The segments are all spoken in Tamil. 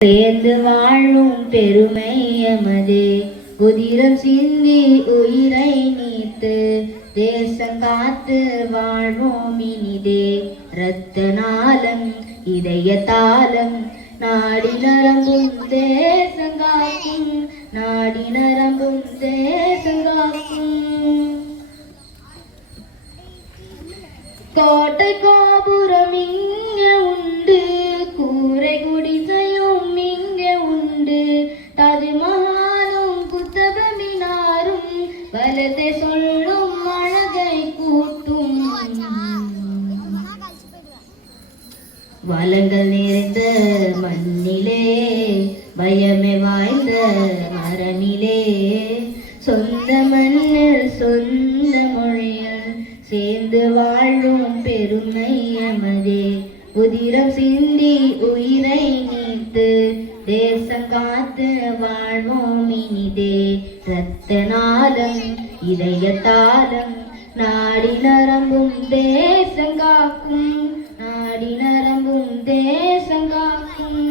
சேர்ந்து வாழும் பெருமை எமது. உதிரம் சிந்தி உயிரை நீத்து தேசம் காத்து வாழ்வோம் இனிதே. இரத்த நாளம் இதய தாளம் நாடி நரம்பும் தேசங்காக்கும், நாடி நரம்பும் தேசங்காக்கும். கோட்டை கோபுரம் இங்க உண்டு, கூரை குடிசையும் இங்க உண்டு. தாஜ்மஹாலும் குத்தப மினாரும் வலதை சொல்லும் அழகை கூட்டும். வளங்கள் நிறைந்த மண்ணிலே பயமே வாய்ந்த மரணிலே, சொந்த மண்ணில் சொந்த மொழியில் சேர்ந்து வாழும் பெருமை எமதே. உதிரம் சிந்தி உயிரை நீத்து தேசம் காத்து வாழ்வோம் இனிதே. இரத்த நாளம் இதய தாளம் நாடி நரம்பும் தேசம் காக்கும், நாடி நரம்பும் தேசம் காக்கும்.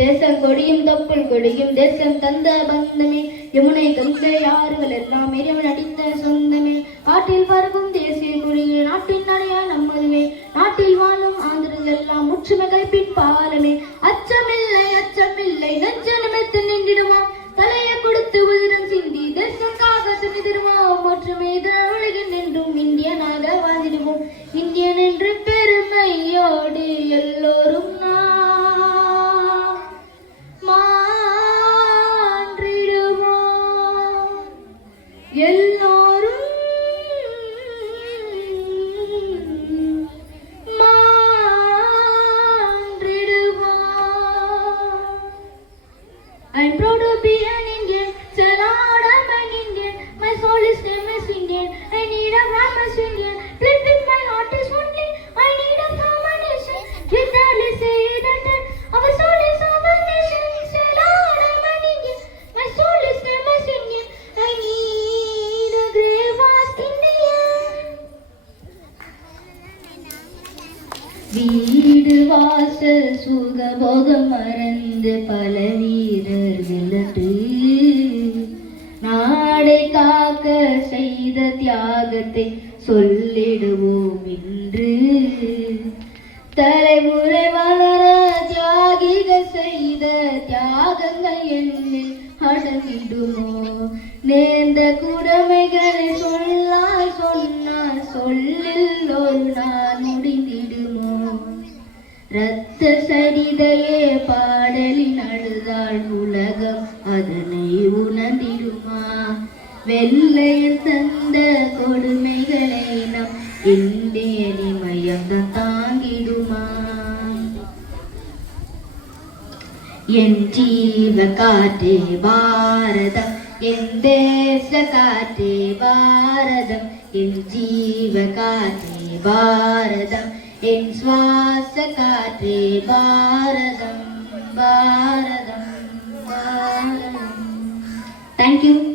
தேசம் கொடியும் தொப்புள் கொடியும் தேசம் தந்த பந்தமே. யமுனை கங்கை ஆறுகள் எல்லாம் இறைவன் அடித்த சொந்தமே. காட்டில் பறக்கும் தேசிய கொடியே நாட்டின் நடையா நம்மதுவே. நாட்டில் வாழும் ஆந்திரங்கள் எல்லாம் முற்றுமை கைப்பின் பாலமே. அச்சமில்லை அச்சமில்லை நெஞ்சனமெத்து நின்றிடுமா, தலையை கொடுத்து உதிரம் சிந்தி தேசங்காக துணிதிடுமா. ஒற்றுமை உலகில் என்றும் இந்தியனாக வாழ்ந்திடுவோம். இந்தியன் என்று பெருமையோடு எல்லோரும் எல்லோரும் I'm proud to be an Indian, so loud I'm an Indian. My soul is famous Indian, I need a promise Indian. Flip with my heart is only, I need a combination. With that let's say that our soul is our nation. So loud I'm an Indian, my soul is famous Indian. I need a grey vast Indian. வீடு வாசல் சுகபோகம் மறந்து பல வீரர் விலட்டு நாடை காக்க செய்த தியாகத்தை சொல்லிடுவோம் இன்று. தலைமுறை வளர தியாகிகள் செய்த தியாகங்கள் எண்ணில் அடங்கிடுமோ. நேர்ந்த குடமைகளை சொல்லால் சொன்னால் சொல்லில் ஒரு நாள் முடிந்திடுமோ. இரத்த சரிதையே பாடலின் அழுதாள் உலகம் அதனை உணர்ந்திடுமா. வெள்ளையில் தந்த கொடுமைகளை நம் இந்திய நிமயம்தான் தாங்கிடுமா. என் ஜீவ காற்றே பாரதம், என் தேச காற்றே பாரதம். என் ஜீவ காற்றே பாரதம், என் சுவாச காற்றே பாரதம், பாரதம், பாரதம். Thank you.